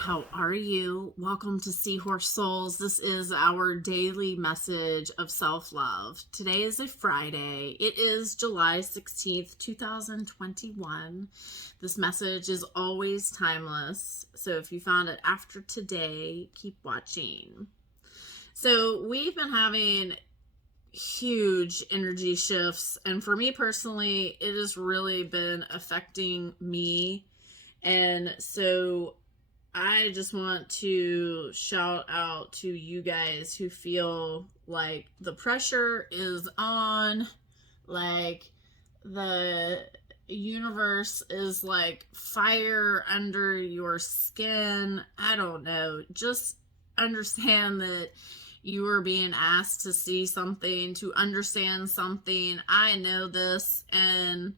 how are you? Welcome to SeahorseSouls. This is our daily message of self-love. Today is a Friday. It is July 16th, 2021. This message is always timeless. So if you found it after today, keep watching. So we've been having huge energy shifts, and for me personally, it has really been affecting me. And so I just want to shout out to you guys who feel like the pressure is on, like the universe is like fire under your skin. I don't know. Just understand that you are being asked to see something, to understand something. I know this, and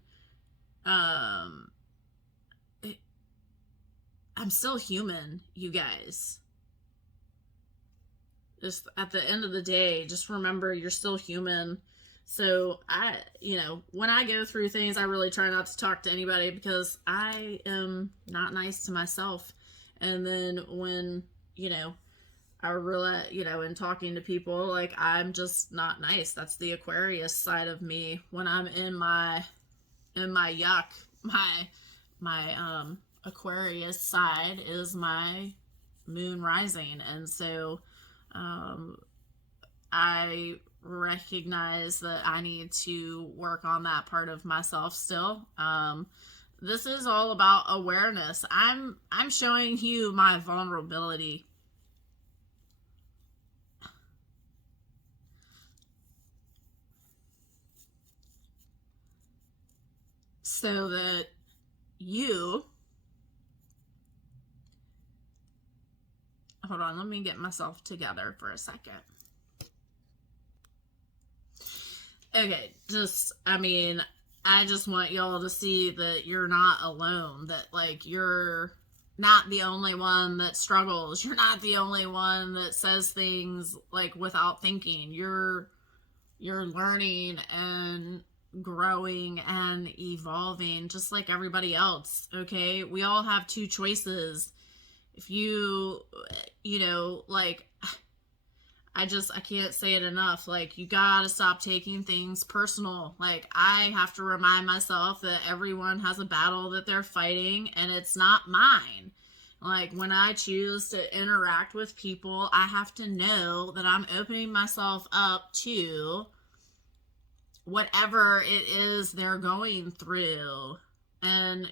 I'm still human, you guys. Just at the end of the day, just remember you're still human. So when I go through things, I really try not to talk to anybody because I am not nice to myself. And then when, I realize, in talking to people, like, I'm just not nice. That's the Aquarius side of me. When I'm in my yuck, my Aquarius side is my moon rising, and so I recognize that I need to work on that part of myself still. This is all about awareness. I'm showing you my vulnerability. So that you... Hold on, let me get myself together for a second. Okay, I just want y'all to see that you're not alone, that, like, you're not the only one that struggles. You're not the only one that says things, like, without thinking. You're learning and growing and evolving just like everybody else, okay? We all have two choices. If I can't say it enough. Like, you gotta stop taking things personal. Like, I have to remind myself that everyone has a battle that they're fighting, and it's not mine. Like, when I choose to interact with people, I have to know that I'm opening myself up to whatever it is they're going through. And,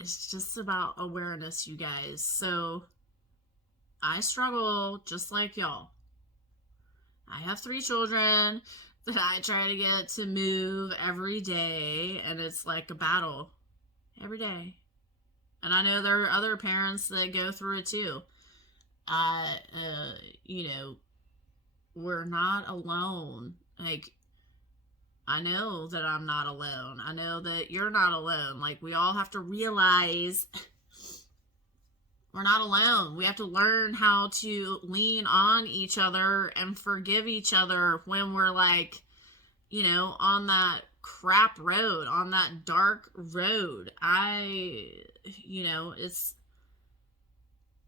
it's just about awareness, you guys. So I struggle just like y'all. I have 3 children that I try to get to move every day, and it's like a battle every day. And I know there are other parents that go through it too. We're not alone. Like, I know that I'm not alone. I know that you're not alone. Like, we all have to realize we're not alone. We have to learn how to lean on each other and forgive each other when we're, like, on that crap road, on that dark road.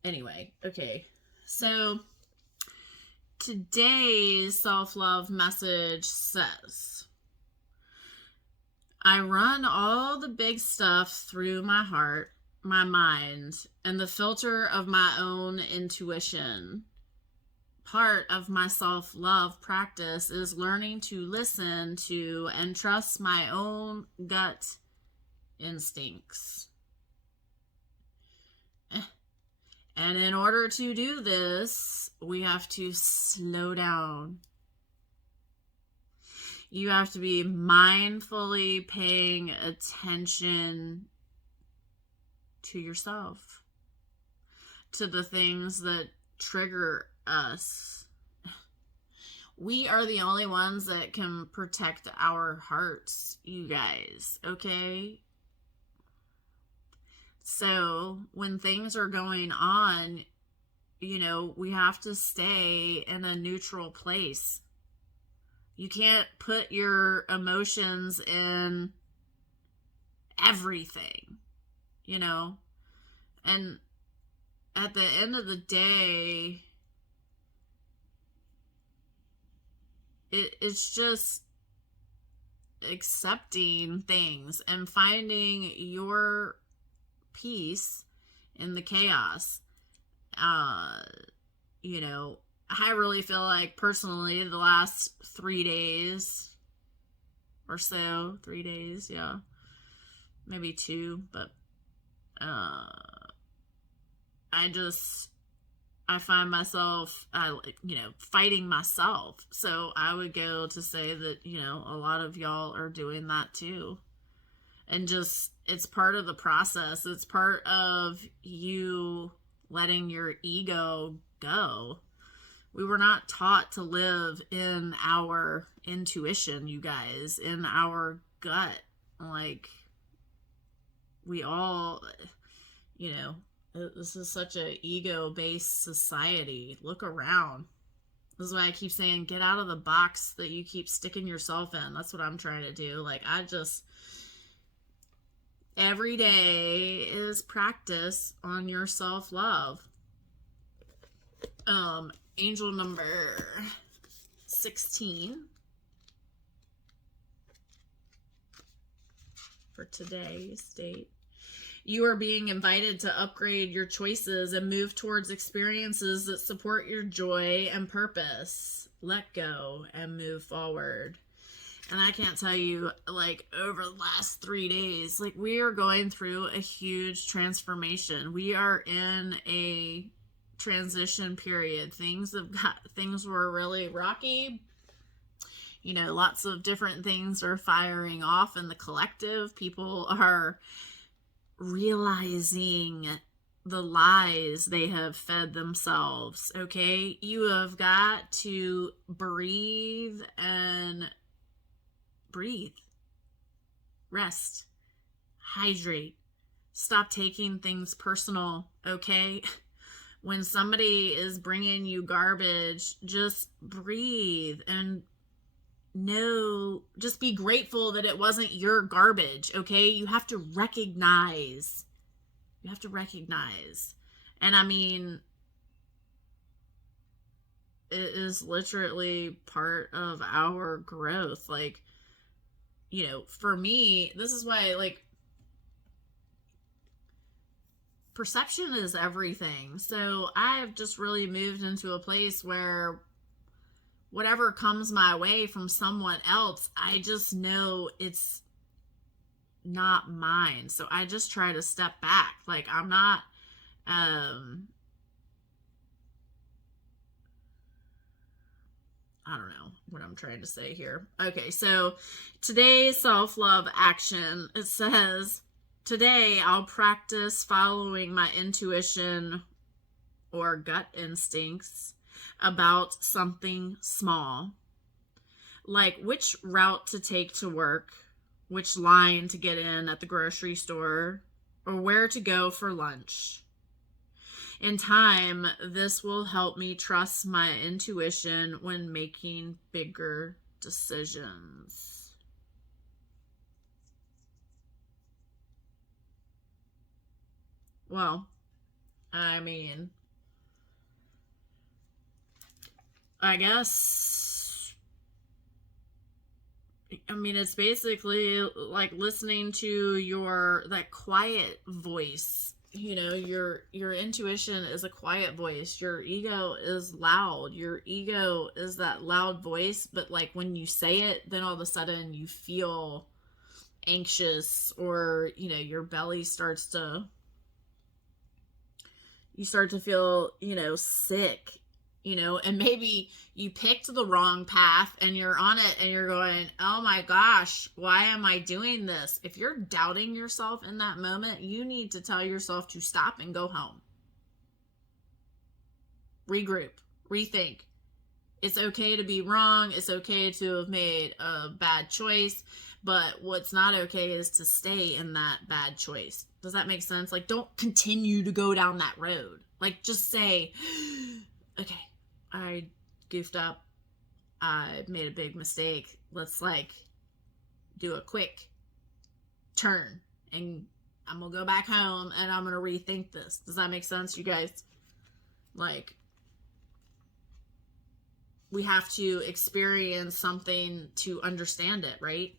Anyway, okay. So today's self-love message says, I run all the big stuff through my heart, my mind, and the filter of my own intuition. Part of my self-love practice is learning to listen to and trust my own gut instincts. And in order to do this, we have to slow down. You have to be mindfully paying attention to yourself, to the things that trigger us. We are the only ones that can protect our hearts, you guys, okay? So when things are going on, we have to stay in a neutral place. You can't put your emotions in everything. you know? And at the end of the day, it's just accepting things and finding your peace in the chaos. You know, I really feel like personally the last 3 days or so, 3 days, yeah, maybe 2, but I find myself, fighting myself. So I would go to say that, a lot of y'all are doing that too. And just, it's part of the process. It's part of you letting your ego go. We were not taught to live in our intuition, you guys, in our gut. Like, we all, this is such an ego-based society. Look around. This is why I keep saying, get out of the box that you keep sticking yourself in. That's what I'm trying to do. Like, every day is practice on your self-love. Angel number 16 for today's date. You are being invited to upgrade your choices and move towards experiences that support your joy and purpose. Let go and move forward. And I can't tell you, like, over the last 3 days, like, we are going through a huge transformation. We are in a transition period. Things were really rocky. Lots of different things are firing off in the collective. People are realizing the lies they have fed themselves. Okay, you have got to breathe, rest, hydrate, stop taking things personal. Okay, when somebody is bringing you garbage, just breathe and just be grateful that it wasn't your garbage. Okay, you have to recognize. And I mean, it is literally part of our growth. Like, for me, this is why, like, perception is everything. So I've just really moved into a place where whatever comes my way from someone else, I just know it's not mine. So I just try to step back. Like, I'm not, I don't know what I'm trying to say here. Okay, so today's self-love action, it says, today I'll practice following my intuition or gut instincts about something small, like which route to take to work, which line to get in at the grocery store, or where to go for lunch. In time, this will help me trust my intuition when making bigger decisions. Well, I mean, I guess, it's basically like listening to that quiet voice. Your intuition is a quiet voice. Your ego is loud. Your ego is that loud voice, but like when you say it, then all of a sudden you feel anxious, or your belly starts to, you start to feel sick, and maybe you picked the wrong path and you're on it and you're going, oh my gosh, why am I doing this? If you're doubting yourself in that moment, you need to tell yourself to stop and go home. Regroup, rethink. It's okay to be wrong. It's okay to have made a bad choice, but what's not okay is to stay in that bad choice. Does that make sense? Like, don't continue to go down that road. Like, just say, okay, I goofed up. I made a big mistake. Let's, like, do a quick turn and I'm gonna go back home and I'm gonna rethink this. Does that make sense, you guys? Like, we have to experience something to understand it, right?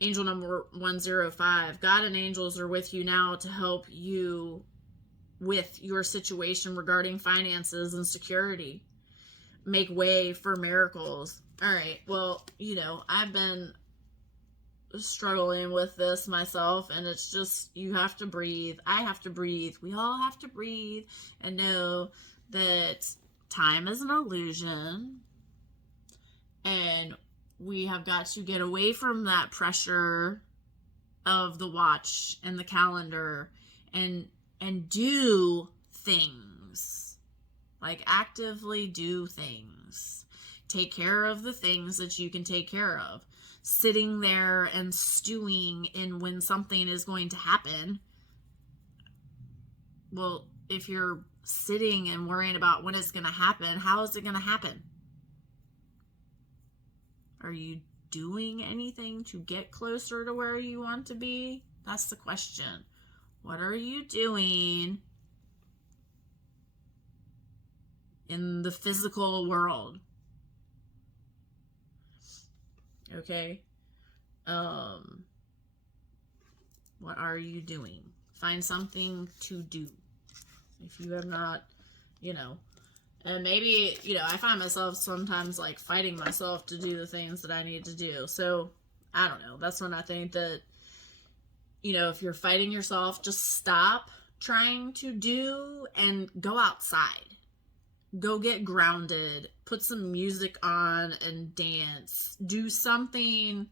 Angel number 105. God and angels are with you now to help you with your situation regarding finances and security. Make way for miracles. All right. Well, you know, I've been struggling with this myself, and it's just, you have to breathe. I have to breathe. We all have to breathe and know that time is an illusion, and we have got to get away from that pressure of the watch and the calendar, and do things. Like, actively do things. Take care of the things that you can take care of. Sitting there and stewing in when something is going to happen. Well, if you're sitting and worrying about when it's going to happen, how is it going to happen? Are you doing anything to get closer to where you want to be? That's the question. What are you doing in the physical world? Okay. What are you doing? Find something to do. If you have not, you know, and maybe, you know, I find myself sometimes like fighting myself to do the things that I need to do. So I don't know. That's when I think that, you know, if you're fighting yourself, just stop trying to do and go outside. Go get grounded. Put some music on and dance. Do something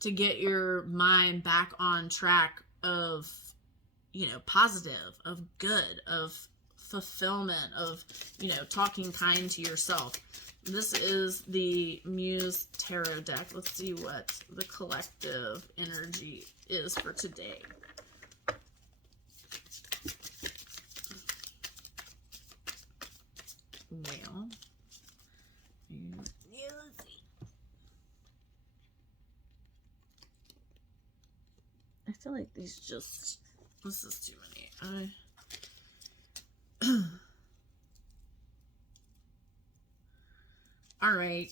to get your mind back on track of, you know, positive, of good, of fulfillment, of, you know, talking kind to yourself. This is the Muse Tarot deck. Let's see what the collective energy is for today. Well, let's see. I feel like these just, this is too many. All right.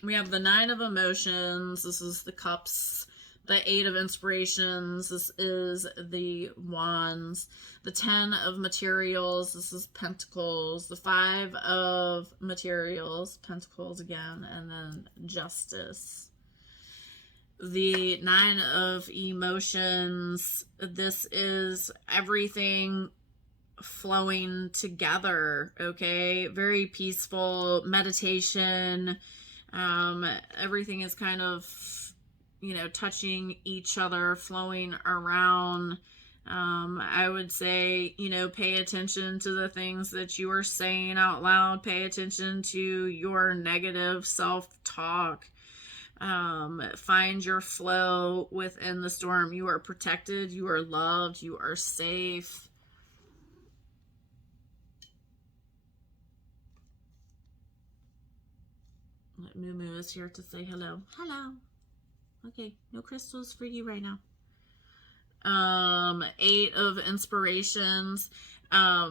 We have the Nine of Emotions. This is the Cups. The Eight of Inspirations. This is the Wands. The Ten of Materials. This is Pentacles. The Five of Materials. Pentacles again. And then Justice. The Nine of Emotions. This is everything flowing together. Okay? Very peaceful. Meditation. Everything is kind of, you know, touching each other, flowing around. I would say, you know, pay attention to the things that you are saying out loud. Pay attention to your negative self-talk. Find your flow within the storm. You are protected. You are loved. You are safe. Moo is here to say hello. Hello. Okay, no crystals for you right now. Eight of Inspirations. I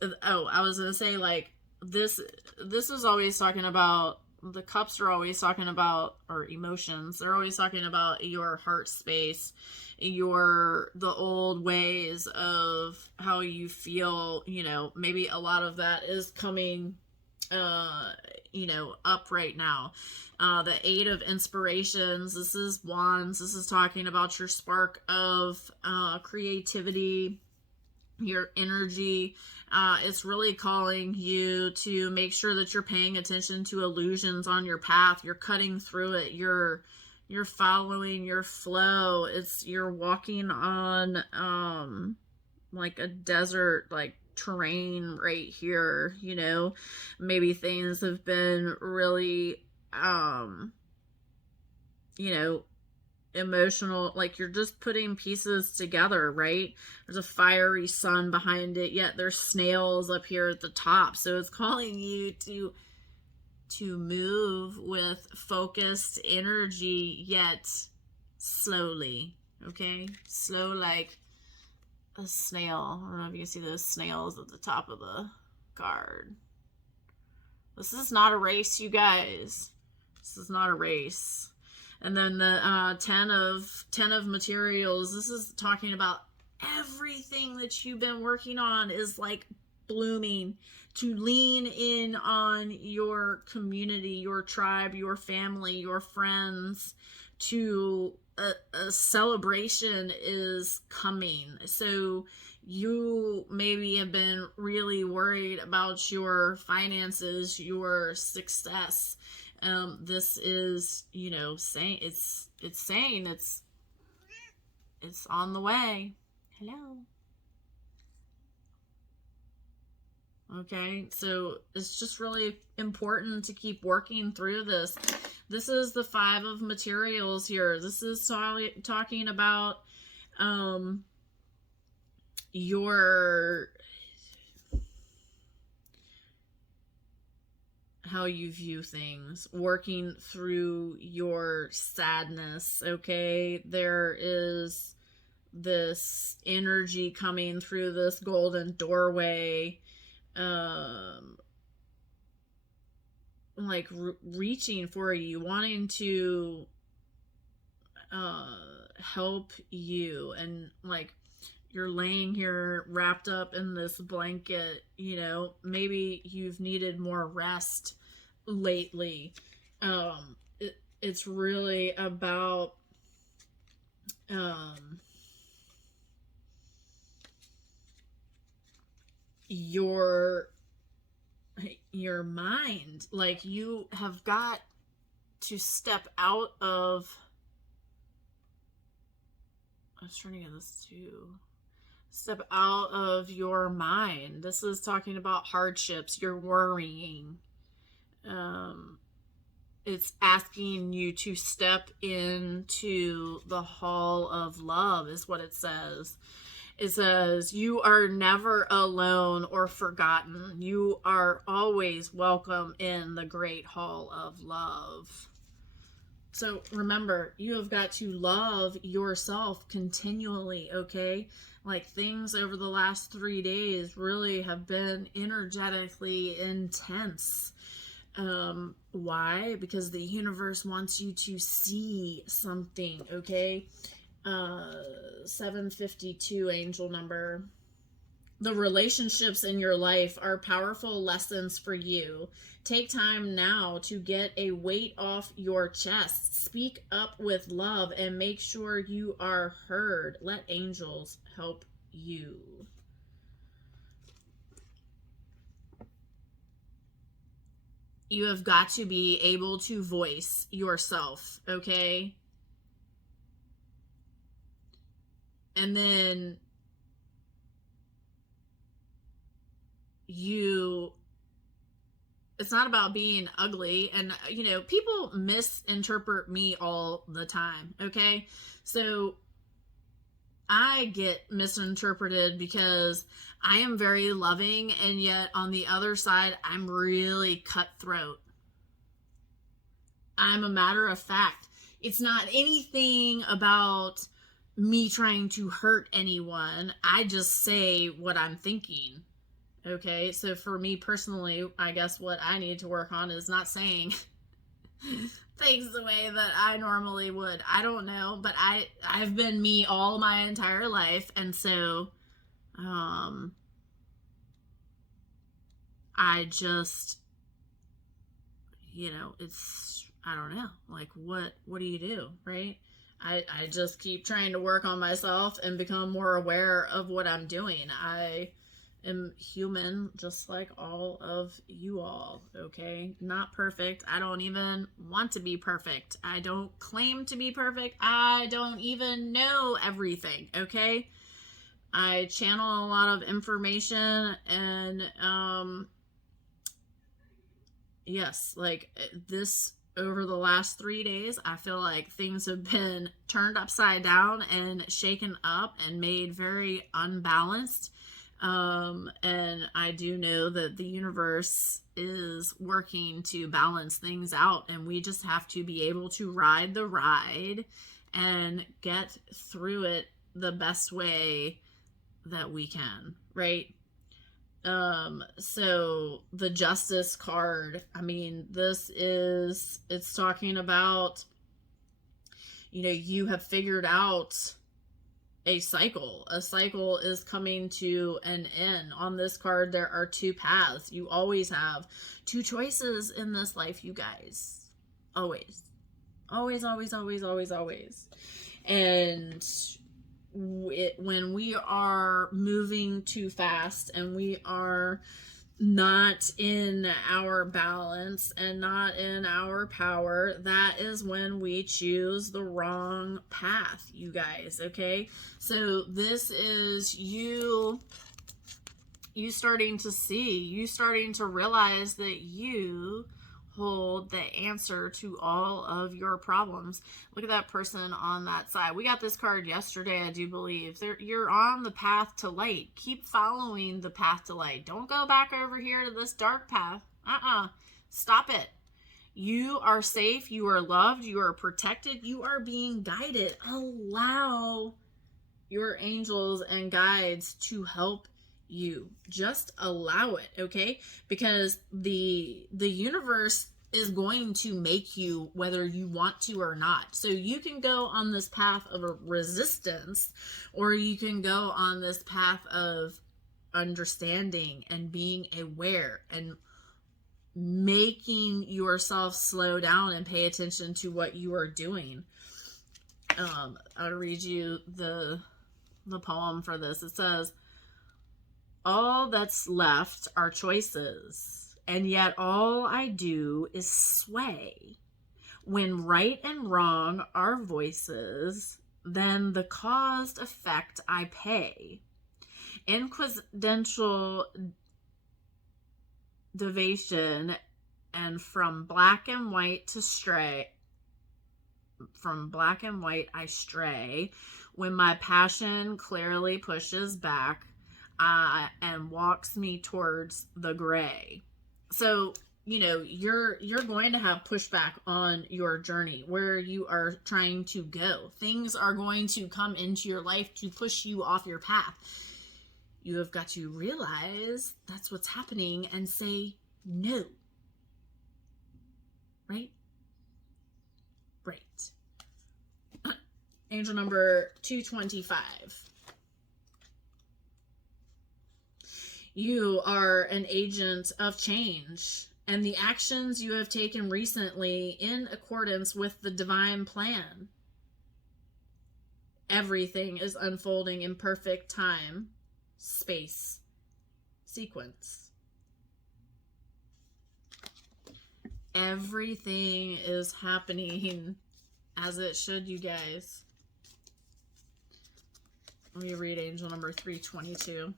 was gonna say, like, this is always talking about, the cups are always talking about, or emotions, they're always talking about your heart space, the old ways of how you feel. You know, maybe a lot of that is coming you know, up right now. The Eight of Inspirations. This is Wands. This is talking about your spark of creativity, your energy. It's really calling you to make sure that you're paying attention to illusions on your path. You're cutting through it. You're following your flow. You're walking on like a desert, like, terrain right here. You know, maybe things have been really you know, emotional, like you're just putting pieces together, right? There's a fiery sun behind it, yet there's snails up here at the top. So it's calling you to move with focused energy, yet slowly. Okay, slow, like a snail. I don't know if you can see those snails at the top of the card. This is not a race, you guys. This is not a race. And then the 10 of materials. This is talking about everything that you've been working on is like blooming. To lean in on your community, your tribe, your family, your friends. To a celebration is coming. So you maybe have been really worried about your finances, your success. This is, you know, saying it's saying it's on the way. Hello. Okay, so it's just really important to keep working through this. This is the 5 of materials here. This is talking about your, how you view things, working through your sadness. Okay, there is this energy coming through this golden doorway, like reaching for you, wanting to help you, and like you're laying here wrapped up in this blanket. You know, maybe you've needed more rest lately. It's really about your mind. Like you have got to step out of, I was trying to get this too. Step out of your mind. This is talking about hardships. You're worrying. It's asking you to step into the hall of love, is what it says. It says, you are never alone or forgotten. You are always welcome in the great hall of love. So remember, you have got to love yourself continually, okay? Like things over the last 3 days really have been energetically intense. Why? Because the universe wants you to see something, okay? 752 angel number. The relationships in your life are powerful lessons for you. Take time now to get a weight off your chest. Speak up with love and make sure you are heard. Let angels help you. You have got to be able to voice yourself, okay? And then it's not about being ugly. And, you know, people misinterpret me all the time, okay? So I get misinterpreted because I am very loving, and yet on the other side, I'm really cutthroat. I'm a matter of fact. It's not anything about me trying to hurt anyone. I just say what I'm thinking. Okay, so for me personally, I guess what I need to work on is not saying things the way that I normally would. I don't know, but I've been me all my entire life, and so I just, you know, it's, I don't know, like what do you do, right? I just keep trying to work on myself and become more aware of what I'm doing. I am human, just like all of you all, okay? Not perfect. I don't even want to be perfect. I don't claim to be perfect. I don't even know everything, okay? I channel a lot of information, and yes, like this over the last 3 days, I feel like things have been turned upside down and shaken up and made very unbalanced. And I do know that the universe is working to balance things out, and we just have to be able to ride the ride and get through it the best way that we can, right? So the Justice card, I mean, it's talking about, you know, you have figured out a cycle. A cycle is coming to an end. On this card, there are two paths. You always have two choices in this life, you guys. Always. Always, always, always, always, always. And when we are moving too fast and we are not in our balance and not in our power, that is when we choose the wrong path, you guys, okay? So this is you starting to see, you starting to realize that you hold the answer to all of your problems. Look at that person on that side. We got this card yesterday, I do believe. You're on the path to light. Keep following the path to light. Don't go back over here to this dark path. Stop it. You are safe. You are loved. You are protected. You are being guided. Allow your angels and guides to help you. Just allow it, okay? Because the universe is going to make you whether you want to or not. So you can go on this path of a resistance, or you can go on this path of understanding and being aware and making yourself slow down and pay attention to what you are doing. I'll read you the poem for this. It says, all that's left are choices, and yet all I do is sway. When right and wrong are voices, then the caused effect I pay. Inquisitional deviation, and from black and white I stray. When my passion clearly pushes back, and walks me towards the gray. So, you know, you're going to have pushback on your journey where you are trying to go. Things are going to come into your life to push you off your path. You have got to realize that's what's happening and say no. Right? Right. Angel number 225. You are an agent of change, and the actions you have taken recently in accordance with the divine plan. Everything is unfolding in perfect time, space, sequence. Everything is happening as it should, you guys. Let me read angel number 322.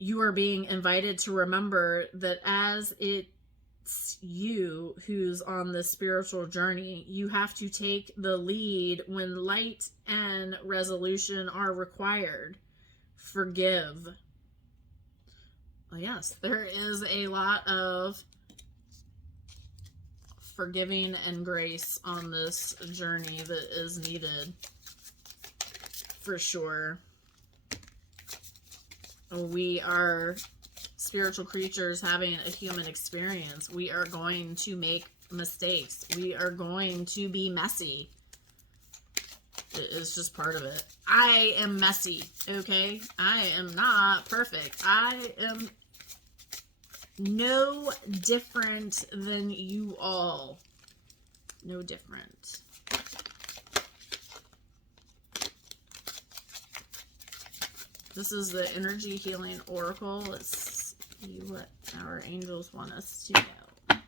You are being invited to remember that as it's you who's on this spiritual journey, you have to take the lead when light and resolution are required. Forgive. Well, yes, there is a lot of forgiving and grace on this journey that is needed, for sure. We are spiritual creatures having a human experience. We are going to make mistakes. We are going to be messy. It is just part of it. I am messy, okay? I am not perfect. I am no different than you all. No different. This is the Energy Healing Oracle. Let's see what our angels want us to know.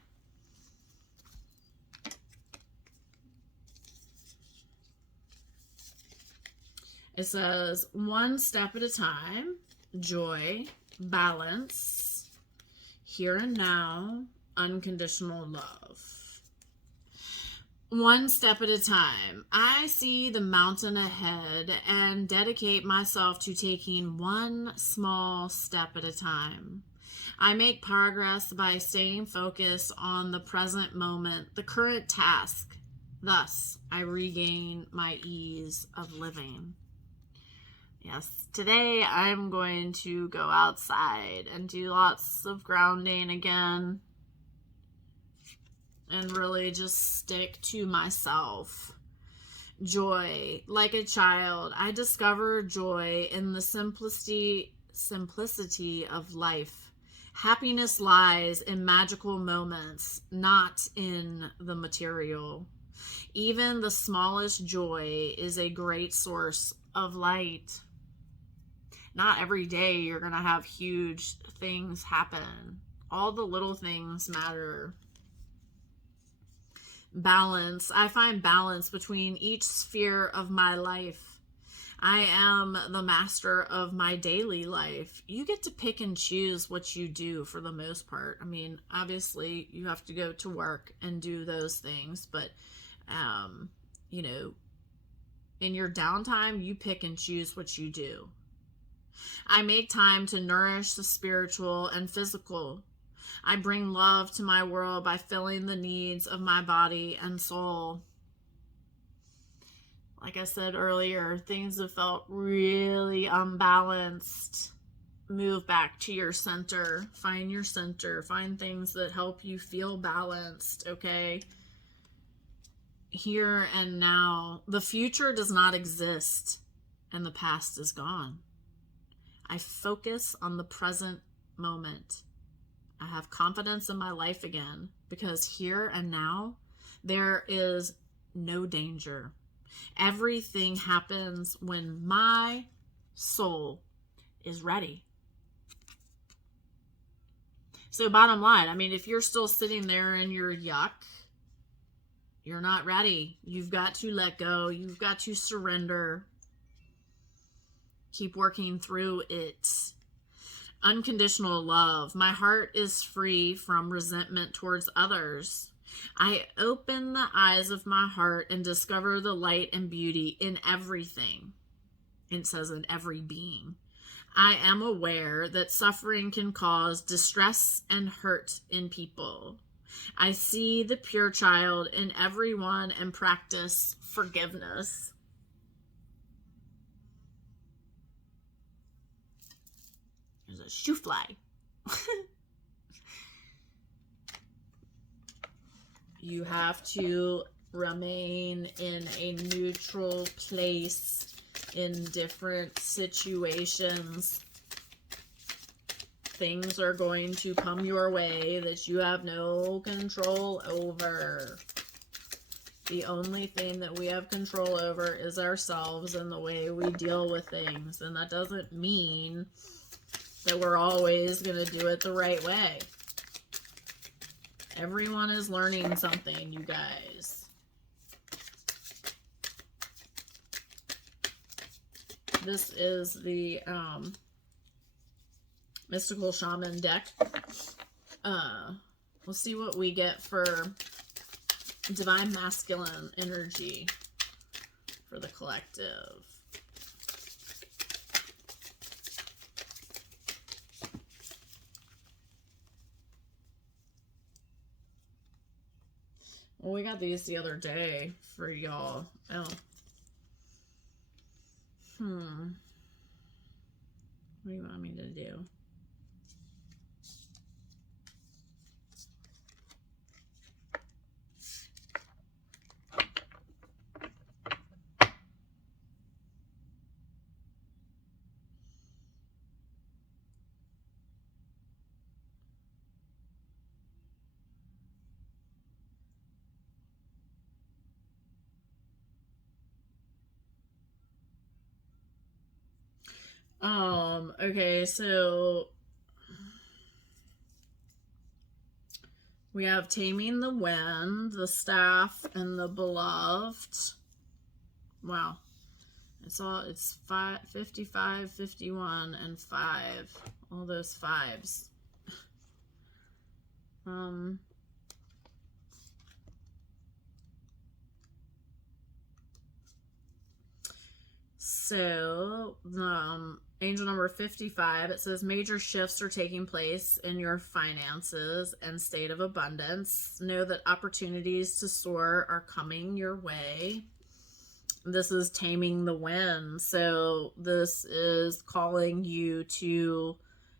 It says, one step at a time, joy, balance, here and now, unconditional love. One step at a time. I see the mountain ahead and dedicate myself to taking one small step at a time. I make progress by staying focused on the present moment, the current task. Thus, I regain my ease of living. Yes, today I'm going to go outside and do lots of grounding again. And really just stick to myself. Joy. Like a child, I discover joy in the simplicity of life. Happiness lies in magical moments, not in the material. Even the smallest joy is a great source of light. Not every day you're going to have huge things happen. All the little things matter. Balance. I find balance between each sphere of my life. I am the master of my daily life. You get to pick and choose what you do for the most part. I mean, obviously you have to go to work and do those things, but, you know, in your downtime, you pick and choose what you do. I make time to nourish the spiritual and physical. I bring love to my world by filling the needs of my body and soul. Like I said earlier, things have felt really unbalanced. Move back to your center. Find your center. Find things that help you feel balanced, okay? Here and now. The future does not exist, and the past is gone. I focus on the present moment. I have confidence in my life again because here and now, there is no danger. Everything happens when my soul is ready. So bottom line, I mean, if you're still sitting there in your yuck, you're not ready. You've got to let go. You've got to surrender. Keep working through it. Unconditional love. My heart is free from resentment towards others. I open the eyes of my heart and discover the light and beauty in everything. It says in every being. I am aware that suffering can cause distress and hurt in people. I see the pure child in everyone and practice forgiveness. There's a shoe fly. You have to remain in a neutral place in different situations. Things are going to come your way that you have no control over. The only thing that we have control over is ourselves and the way we deal with things. And that doesn't mean that we're always going to do it the right way. Everyone is learning something, you guys. This is the Mystical Shaman deck. We'll see what we get for Divine Masculine energy for the collective. Well, we got these the other day for y'all. Oh. What do you want me to do? Okay, so we have Taming the Wind, the Staff, and the Beloved. Wow. It's 55, 51, and 5. All those 5s. So, angel number 55, it says major shifts are taking place in your finances and state of abundance. Know that opportunities to soar are coming your way. This is taming the wind. So this is calling you to,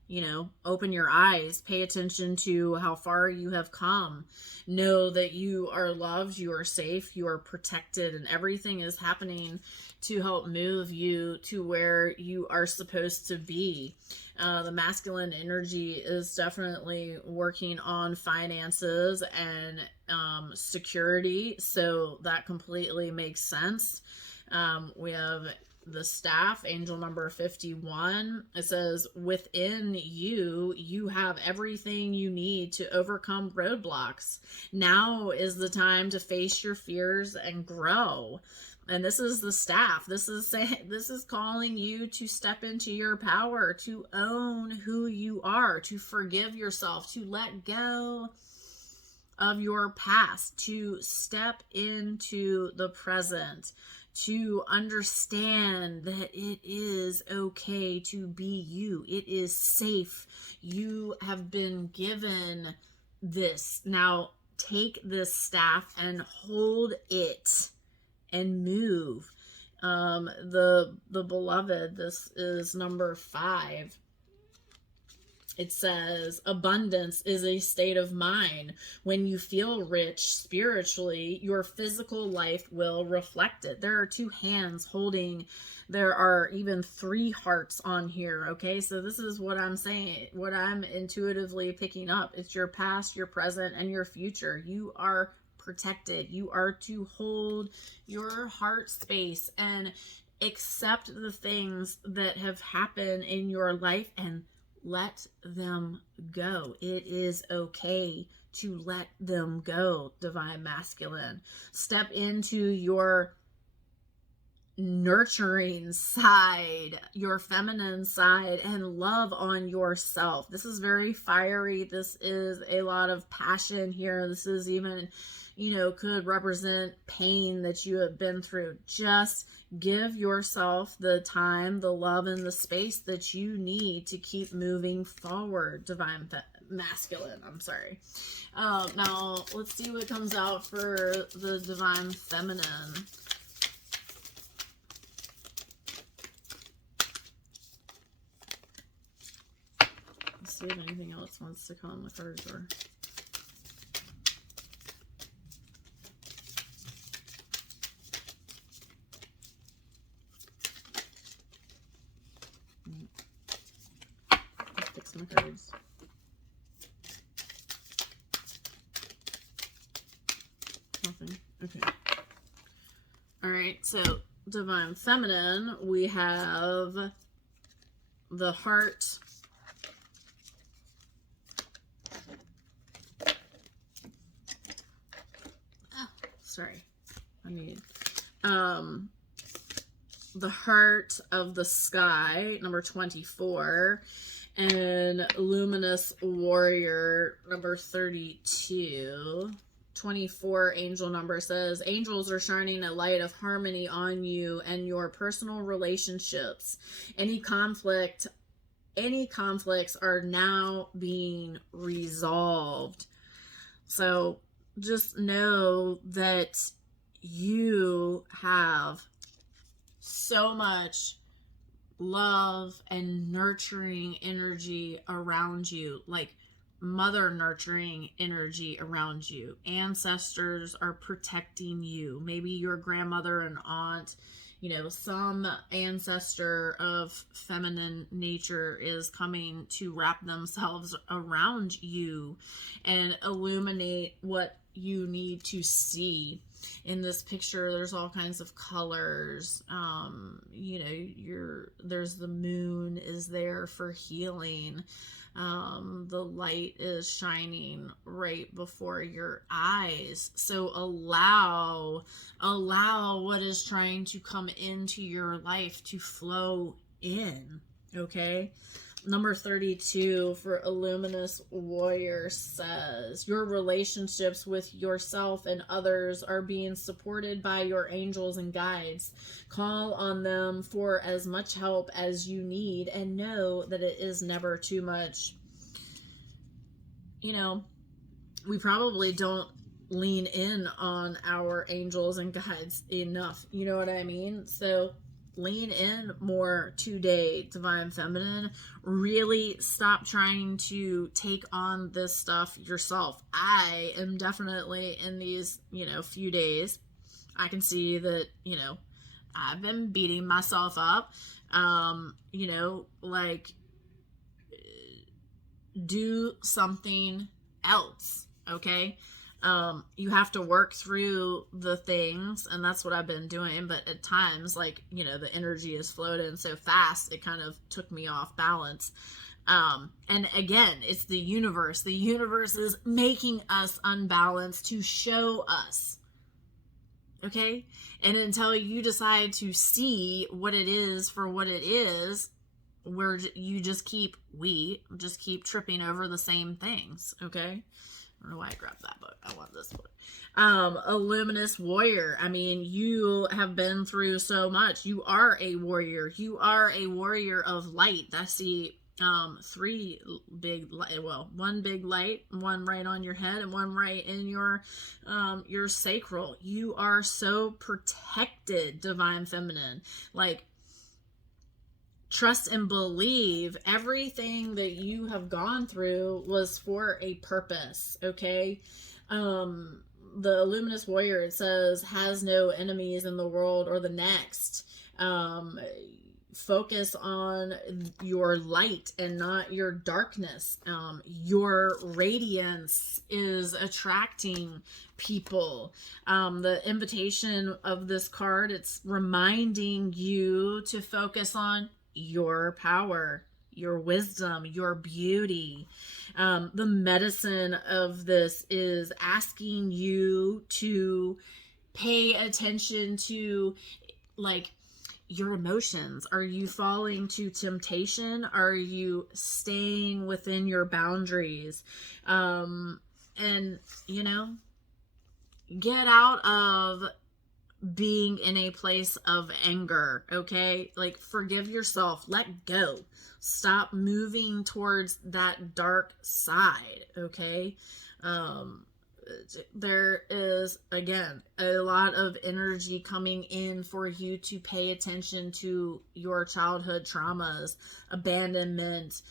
you know, open your eyes, pay attention to how far you have come. Know that you are loved, you are safe, you are protected, and everything is happening to help move you to where you are supposed to be. The masculine energy is definitely working on finances and security, so that completely makes sense. We have the staff, angel number 51. It says, within you, you have everything you need to overcome roadblocks. Now is the time to face your fears and grow. And this is the staff. This is calling you to step into your power, to own who you are, to forgive yourself, to let go of your past, to step into the present, to understand that it is okay to be you. It is safe. You have been given this. Now take this staff and hold it and move. The beloved, this is number 5. It says, abundance is a state of mind. When you feel rich spiritually, your physical life will reflect it. There are 2 hands holding, there are even 3 hearts on here, okay? So this is what I'm saying, what I'm intuitively picking up. It's your past, your present, and your future. You are protected. You are to hold your heart space and accept the things that have happened in your life and let them go. It is okay to let them go, divine masculine. Step into your nurturing side, your feminine side, and love on yourself. This is very fiery. This is a lot of passion here. This is even, you know, could represent pain that you have been through. Just give yourself the time, the love, and the space that you need to keep moving forward, divine masculine. I'm sorry. Now, let's see what comes out for the divine feminine. Let's see if anything else wants to come with her or... Some cards. Nothing. Okay. All right. So divine feminine, we have the heart. Oh, sorry. I need the heart of the sky, number 24. And luminous warrior, number 32. 24 angel number says, angels are shining a light of harmony on you and your personal relationships. Any conflicts are now being resolved. So just know that you have so much love and nurturing energy around you, like mother nurturing energy around you. Ancestors are protecting you. Maybe your grandmother and aunt, you know, some ancestor of feminine nature is coming to wrap themselves around you and illuminate what you need to see. In this picture, there's all kinds of colors. You know, there's the moon is there for healing. The light is shining right before your eyes. So allow Allow what is trying to come into your life to flow in, okay? Number 32 for a luminous warrior says, your relationships with yourself and others are being supported by your angels and guides. Call on them for as much help as you need and know that it is never too much. You know, we probably don't lean in on our angels and guides enough. You know what I mean? So lean in more today, Divine Feminine. Really stop trying to take on this stuff yourself. I am definitely in these, few days. I can see that, I've been beating myself up. Do something else, okay? You have to work through the things, and that's what I've been doing, but at times, the energy is floating so fast, it kind of took me off balance. And again, it's the universe. The universe is making us unbalanced to show us, okay? And until you decide to see what it is for what it is, we just keep tripping over the same things, okay? I don't know why I grabbed that book. I want this book. A luminous warrior. I mean, you have been through so much. You are a warrior. You are a warrior of light. I see three big light. Well, one big light, one right on your head, and one right in your sacral. You are so protected, Divine Feminine. Trust and believe everything that you have gone through was for a purpose, okay? The luminous warrior, it says, has no enemies in the world or the next. Focus on your light and not your darkness. Your radiance is attracting people. The invitation of this card, it's reminding you to focus on your power, your wisdom, your beauty. The medicine of this is asking you to pay attention to your emotions. Are you falling to temptation? Are you staying within your boundaries? And get out of being in a place of anger, okay? Forgive yourself, let go. Stop moving towards that dark side, okay? There is, again, a lot of energy coming in for you to pay attention to your childhood traumas, abandonment,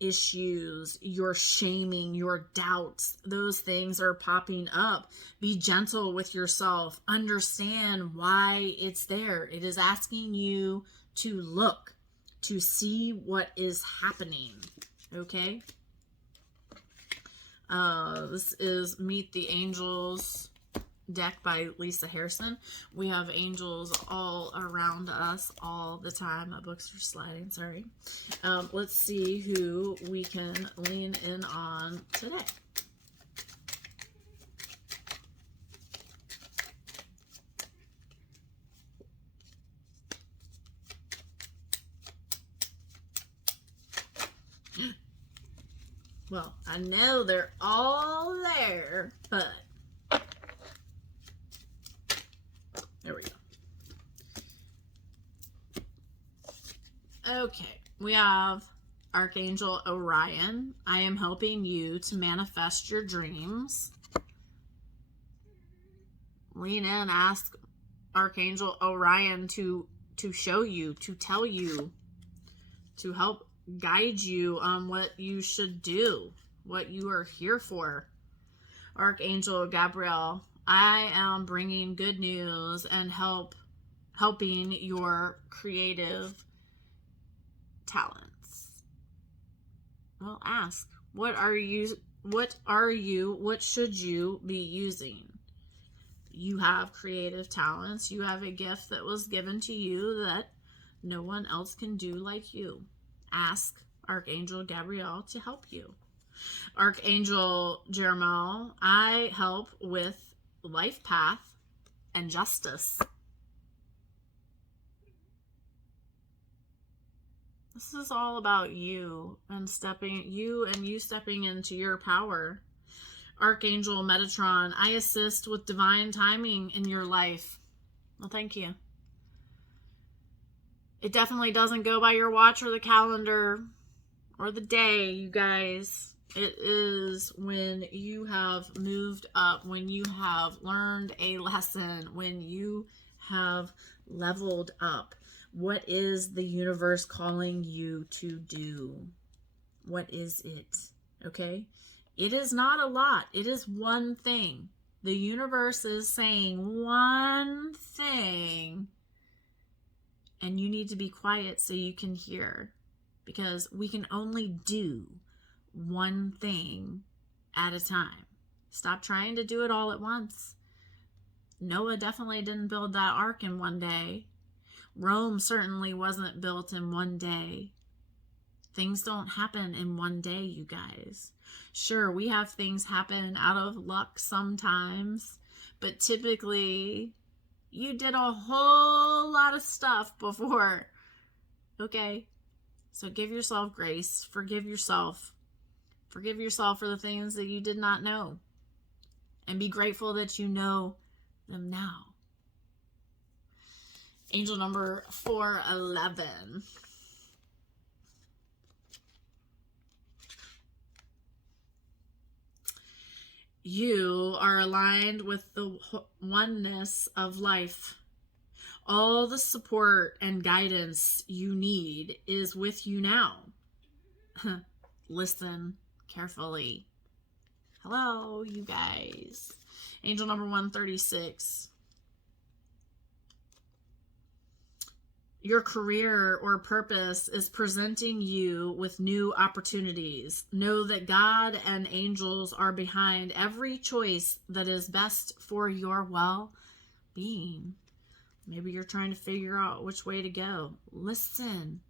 issues, your shaming, your doubts. Those things are popping up. Be gentle with yourself. Understand why it's there. It is asking you to look, to see what is happening, okay? This is Meet the Angels deck by Lisa Harrison. We have angels all around us all the time. My books are sliding, sorry. Let's see who we can lean in on today. Well, I know they're all there, but there we go. Okay, we have Archangel Orion. I am helping you to manifest your dreams. Lean in, ask Archangel Orion to show you, to tell you, to help guide you on what you should do, what you are here for. Archangel Gabrielle, I am bringing good news and helping your creative talents. Well, ask, what should you be using? You have creative talents. You have a gift that was given to you that no one else can do like you. Ask Archangel Gabrielle to help you. Archangel Jeremiah, I help with life path and justice. This is all about you and stepping into your power. Archangel Metatron, I assist with divine timing in your life. Well, thank you. It definitely doesn't go by your watch or the calendar or the day, you guys. It is when you have moved up, when you have learned a lesson, when you have leveled up. What is the universe calling you to do? What is it? Okay? It is not a lot. It is one thing. The universe is saying one thing, and you need to be quiet so you can hear, because we can only do one thing at a time. Stop trying to do it all at once. Noah definitely didn't build that ark in one day. Rome certainly wasn't built in one day. Things don't happen in one day, you guys. Sure, we have things happen out of luck sometimes, but typically you did a whole lot of stuff before. Okay? So give yourself grace. Forgive yourself. Forgive yourself for the things that you did not know. And be grateful that you know them now. Angel number 411. You are aligned with the oneness of life. All the support and guidance you need is with you now. Listen carefully. Hello, you guys. Angel number 136. Your career or purpose is presenting you with new opportunities. Know that God and angels are behind every choice that is best for your well-being. Maybe you're trying to figure out which way to go. Listen,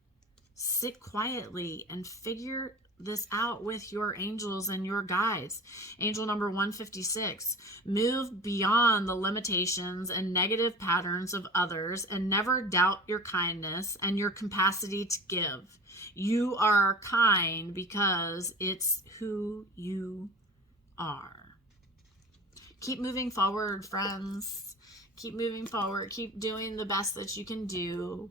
sit quietly and figure this out with your angels and your guides. Angel number 156. Move beyond the limitations and negative patterns of others and never doubt your kindness and your capacity to give. You are kind because it's who you are. Keep moving forward, friends. Keep moving forward. Keep doing the best that you can do.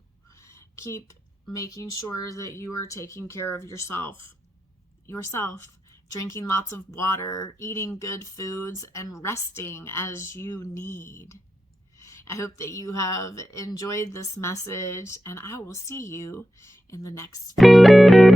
Keep making sure that you are taking care of yourself, drinking lots of water, eating good foods, and resting as you need. I hope that you have enjoyed this message, and I will see you in the next video.